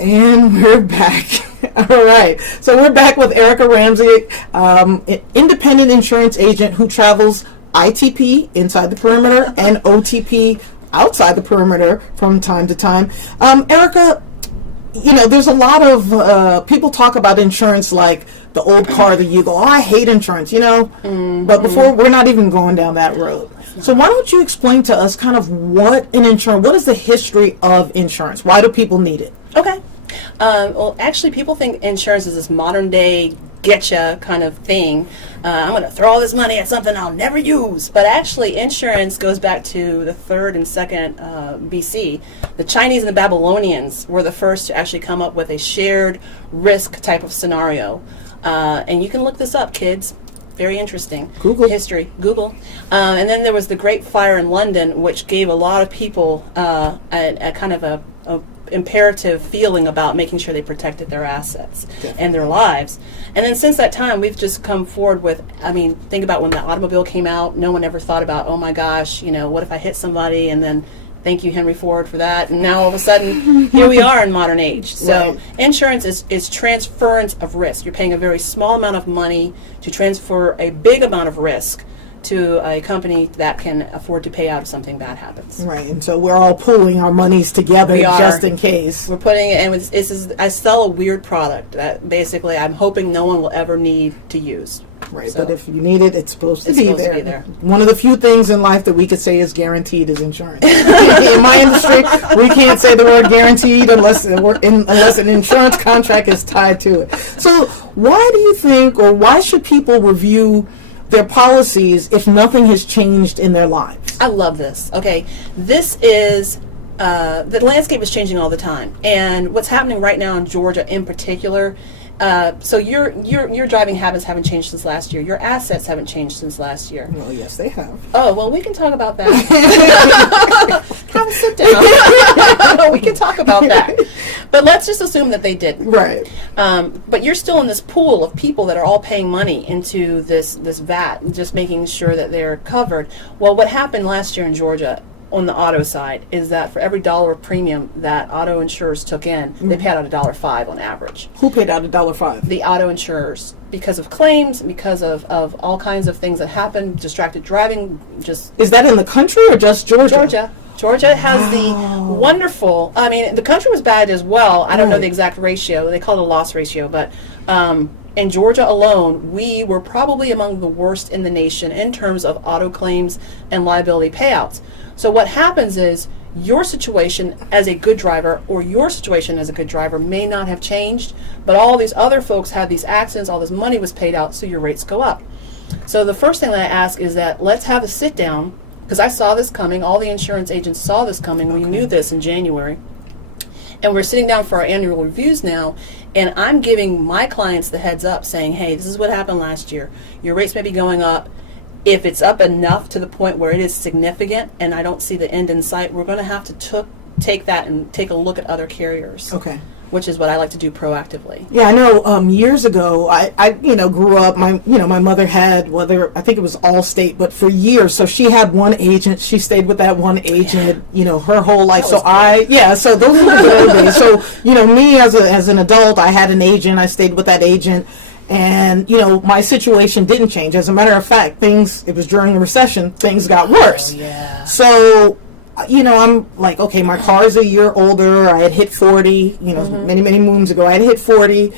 And we're back. All right. So we're back with Erica Ramsey, an independent insurance agent who travels ITP inside the perimeter and OTP outside the perimeter from time to time. Erica, there's a lot of people talk about insurance like the old car that you go, oh, I hate insurance, But before, we're not even going down that road. So why don't you explain to us kind of what is the history of insurance? Why do people need it? Okay. Well, actually, people think insurance is this modern day getcha kind of thing. I'm going to throw all this money at something I'll never use. But actually, insurance goes back to the 3rd and 2nd BC. The Chinese and the Babylonians were the first to actually come up with a shared risk type of scenario. And you can look this up, kids. Very interesting. Google. History. Google. And then there was the Great Fire in London, which gave a lot of people a kind of a imperative feeling about making sure they protected their assets and their lives. And then since that time, we've just come forward with, think about when the automobile came out, no one ever thought about, oh my gosh, what if I hit somebody, and then thank you, Henry Ford, for that. And now all of a sudden, here we are in modern age. So insurance is transference of risk. You're paying a very small amount of money to transfer a big amount of risk to a company that can afford to pay out if something bad happens. Right, and so we're all pooling our monies together just in case. We're putting it, and I sell a weird product that basically I'm hoping no one will ever need to use. Right, so, but if you need it, it's supposed to be there. One of the few things in life that we could say is guaranteed is insurance. In my industry, we can't say the word guaranteed unless an insurance contract is tied to it. So why do you think, or why should people review their policies if nothing has changed in their lives? I love this. Okay, this is the landscape is changing all the time, and what's happening right now in Georgia in particular. So your driving habits haven't changed since last year. Your assets haven't changed since last year. Well, yes, they have. Oh, well, we can talk about that. Have a sit down. We can talk about that. But let's just assume that they didn't. Right. But you're still in this pool of people that are all paying money into this VAT, just making sure that they're covered. Well, what happened last year in Georgia on the auto side is that for every dollar of premium that auto insurers took in, they paid out $1.05 on average. Who paid out $1.05? The auto insurers, because of claims, because of all kinds of things that happened, distracted driving. Is that in the country or just Georgia? Georgia has the wonderful, the country was bad as well. I don't know the exact ratio. They call it a loss ratio, but in Georgia alone, we were probably among the worst in the nation in terms of auto claims and liability payouts. So what happens is your situation as a good driver or your situation as a good driver may not have changed, but all these other folks had these accidents, all this money was paid out, so your rates go up. So the first thing that I ask is that let's have a sit down, because I saw this coming, all the insurance agents saw this coming, we knew this in January, and we're sitting down for our annual reviews now, and I'm giving my clients the heads up saying, hey, this is what happened last year. Your rates may be going up. If it's up enough to the point where it is significant and I don't see the end in sight, we're going to have to take that and take a look at other carriers. Okay. Which is what I like to do proactively. Yeah, I know. Years ago, I grew up. My mother had I think it was Allstate, but for years. So she had one agent. She stayed with that one agent. Her whole life. So so those were the old days. So me as an adult, I had an agent. I stayed with that agent. And, my situation didn't change. As a matter of fact, it was during the recession, things got worse. Oh, yeah. So, I'm like, okay, my car is a year older. I had hit 40, many, many moons ago. I had hit 40.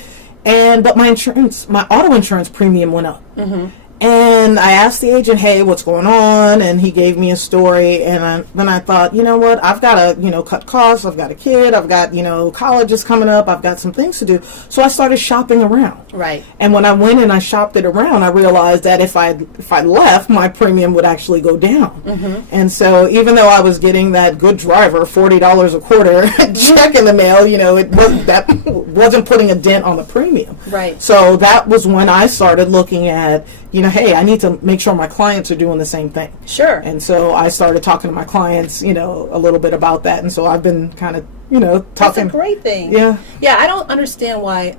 But my auto insurance premium went up. Mm-hmm. And I asked the agent, hey, what's going on? And he gave me a story. And then I thought, you know what? I've got to, cut costs. I've got a kid. I've got, college is coming up. I've got some things to do. So I started shopping around. Right. And when I went and I shopped it around, I realized that if I left, my premium would actually go down. Mm-hmm. And so even though I was getting that good driver, $40 a quarter check in the mail, that wasn't putting a dent on the premium. Right. So that was when I started looking at, hey, I need to make sure my clients are doing the same thing. Sure. And so I started talking to my clients, a little bit about that. And so I've been kind of, talking. That's a great thing. Yeah. Yeah, I don't understand why,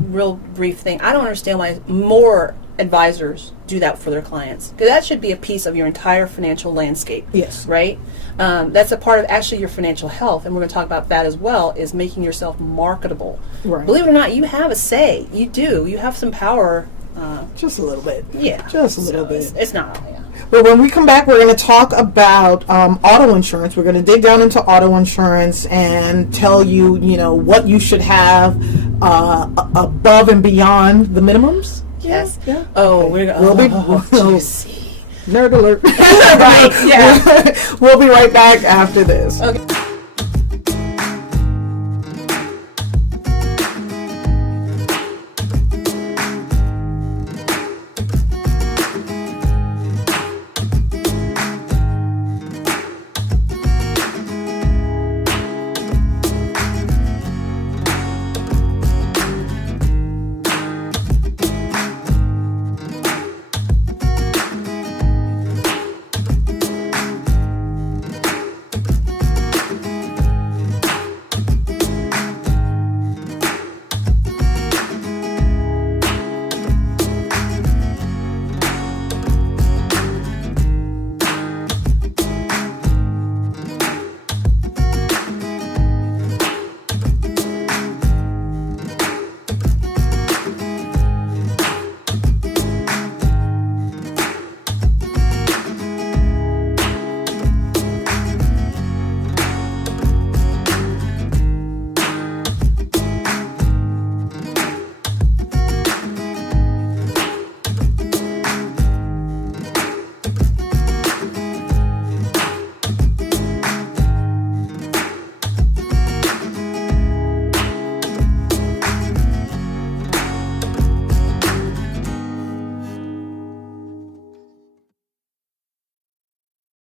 real brief thing, I don't understand why more advisors do that for their clients, because that should be a piece of your entire financial landscape. Yes. Right. That's a part of actually your financial health, and we're going to talk about that as well. Is making yourself marketable. Right. Believe it or not, you have a say. You do. You have some power. Just a little bit. Yeah. Just a little bit. It's not. Yeah. But when we come back, we're going to talk about auto insurance. We're going to dig down into auto insurance and tell you, what you should have above and beyond the minimums. Yes. Yeah. Oh, Okay. we'll be juicy. Nerd alert. Right. Yeah. We'll be right back after this. Okay.